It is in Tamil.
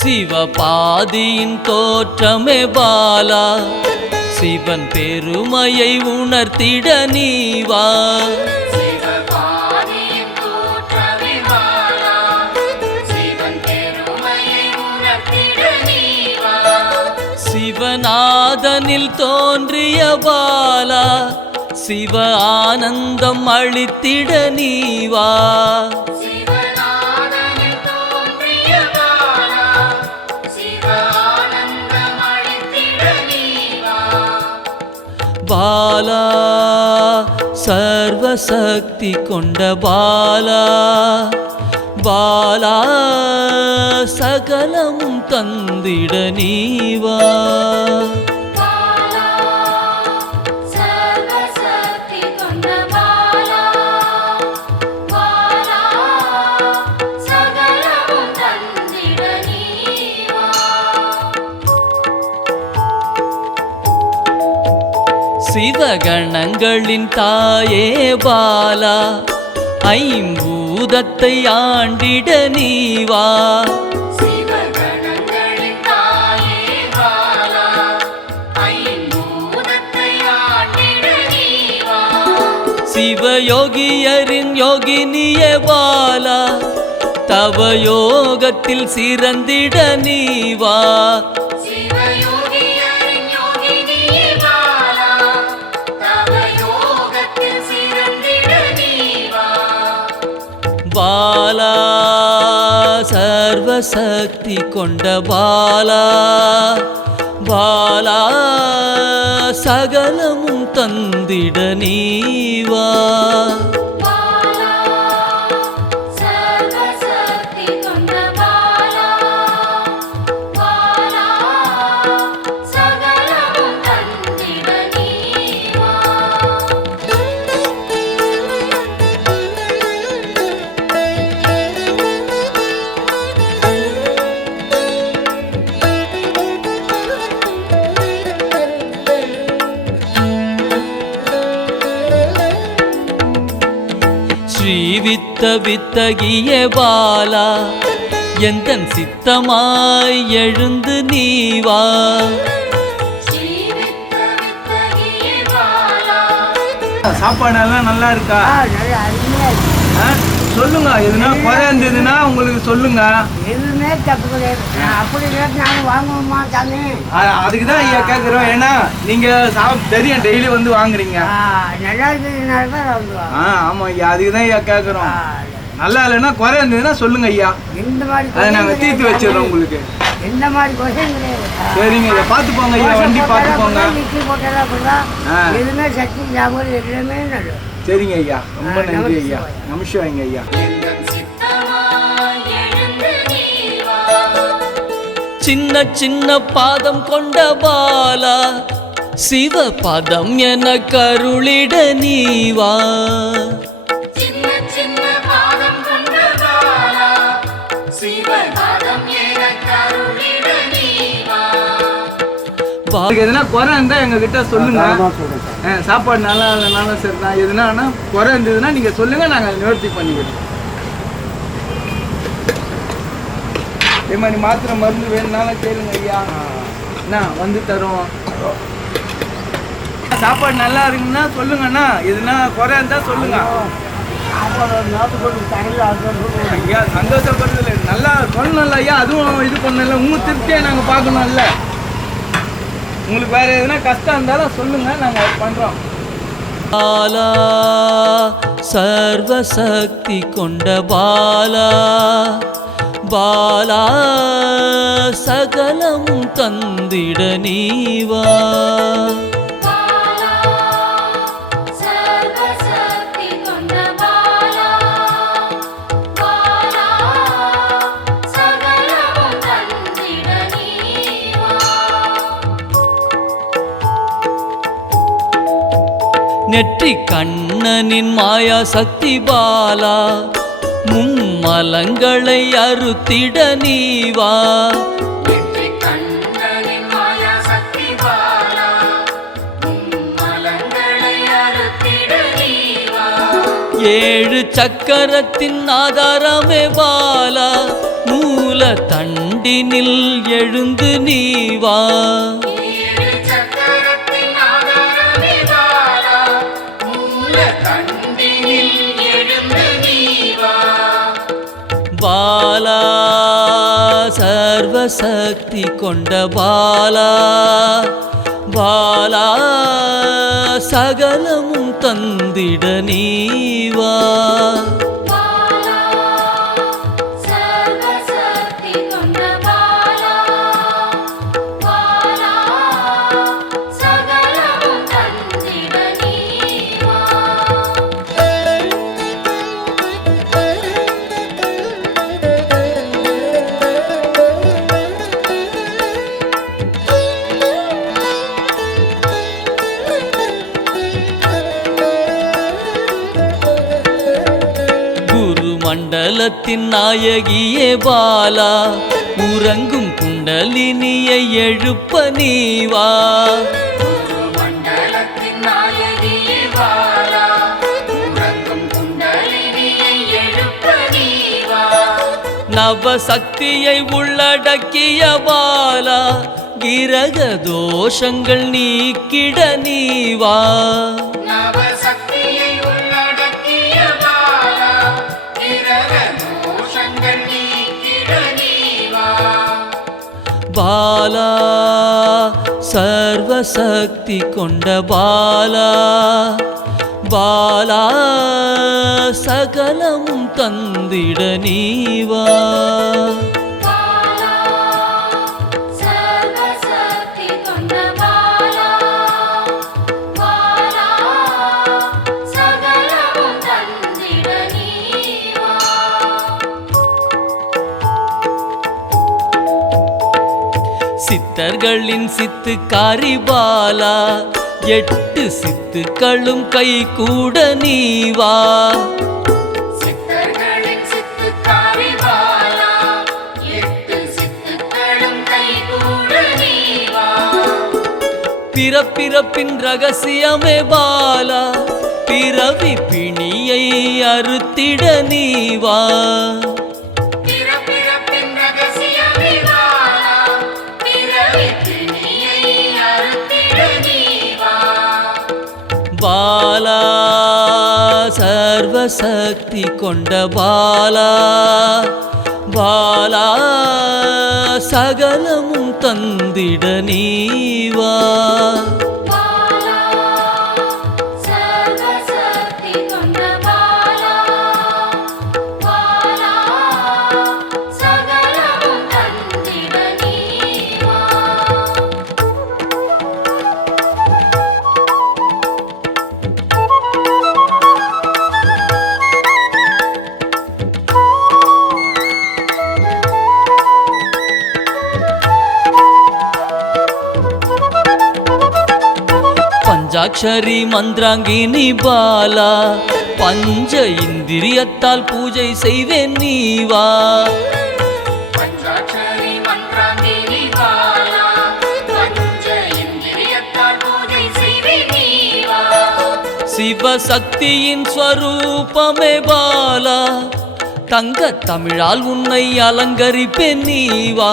சிவபாதியின் தோற்றமே பாலா, சிவன் பெருமையை உணர்த்திட நீவா. சிவநாதனில் தோன்றிய பாலா, சிவ ஆனந்தம் அளித்திட நீவா. பாலா சர்வசக்தி கொண்ட பாலா, பாலா சகலமும் தந்திட நீவா. சிவகணங்களின் தாயே பாலா, ஐம்பூதத்தை ஆண்டிட நீவா. சிவயோகியரின் யோகினியே பாலா, தவ யோகத்தில் சிறந்திட நீவா. பாலா சர்வசக்தி கொண்ட பாலா, பாலா சகலமும் தந்திட நீவா. ஸ்ரீவித்த வித்தகிய பாலா, எந்தன் சித்தமாய் எழுந்து நீவா. சாப்பாடெல்லாம் நல்லா இருக்கா? சொல்லுங்க, எதுனா குறை இருந்ததுன்னா உங்களுக்கு சொல்லுங்க. எதுவுமே தப்பு கிடையாது. அப்படி நாங்கள் வாங்குவோமா சாமி? அதுக்கு தான் ஐயா கேட்குறோம். ஏன்னா நீங்க தெரியும் டெய்லி வந்து வாங்குறீங்க. நல்லா இருக்கிறதுனால தான் வாங்குவோம். ஆமாம் ஐயா, அதுக்கு தான் ஐயா கேட்குறோம். நல்லா இல்லைன்னா குறை இருந்ததுன்னா சொல்லுங்க ஐயா. இந்த மாதிரி அதை நாங்கள் தீர்த்து வச்சிடறோம் உங்களுக்கு. எந்த மாதிரி குறையும் கிடையாது. சரிங்க ஐயா, பார்த்து போங்க ஐயா, வண்டி பார்த்து போங்க. நிக்கி போட்டதா கூட எதுவுமே சக்தி சாப்பாடு எல்லாமே நல்லது. சரிங்க ஐயா, ரொம்ப நன்றி ஐயா. நமஸ்காரங்க ஐயா. சின்ன சின்ன பாதம் கொண்ட பாலா, சிவ பாதம் என கருளிட நீவா. எதுனா குறை இருந்தா எங்க கிட்ட சொல்லுங்க. சாப்பாடு நல்லா இல்லைனாலும் சரிதான், எதுனா குறை இருந்ததுன்னா நீங்க சொல்லுங்க, நாங்க நிவர்த்தி பண்ணிக்கிறோம். இதே மாதிரி மாத்திரை மருந்து வேணும்னாலும் கேளுங்க ஐயா, என்ன வந்து தரோம். சாப்பாடு நல்லா இருக்குன்னா சொல்லுங்கண்ணா, எதுனா குறை இருந்தா சொல்லுங்க ஐயா. சந்தோஷப்படுறதுல நல்லா சொல்லணும்ல ஐயா, அதுவும் இது பண்ணல. உங்க திருப்தியை நாங்க பார்க்கணும்ல. உங்களுக்கு வேற எதுனா கஷ்டம் இருந்தாலும் சொல்லுங்க, நாங்க பண்றோம். பாலா சர்வசக்தி கொண்ட பாலா, பாலா சகலமும் தந்திட நீவா. நெற்றி கண்ணனின் மாயா சக்தி பாலா மும்மலங்களை அறுத்திட நீவா ஏழு சக்கரத்தின் ஆதாரமே பாலா மூல தண்டினில் எழுந்து நீவா பாலா சர்வசக்தி கொண்ட பாலா பாலா சகலமும் தந்திட நீவா மண்டலத்தின் நாயகியே பாலா உறங்கும் குண்டலினியை எழுப்ப நீவா நவசக்தியை உள்ளடக்கிய பாலா கிரக தோஷங்கள் நீக்கிட நீவா பாலா சர்வசக்தி கொண்ட பாலா பாலா சகலமும் தந்திட நீவா சித்தர்களின் சித்துக்காரி பாலா எட்டு சித்துக்களும் கை கூட நீவா பிறப்பிறப்பின் ரகசியமே பாலா பிறவி பிணியை அறுத்திட நீவா பாலா சர்வசக்தி கொண்ட பாலா பாலா சகலமும் தந்திட நீவா பஞ்சாட்சரி மந்திராங்கினி பாலா பஞ்ச இந்திரியத்தால் பூஜை செய்வேன் நீவா சிவசக்தியின் ஸ்வரூபமே பாலா தங்க தமிழால் உன்னை அலங்கரிப்பேன் நீவா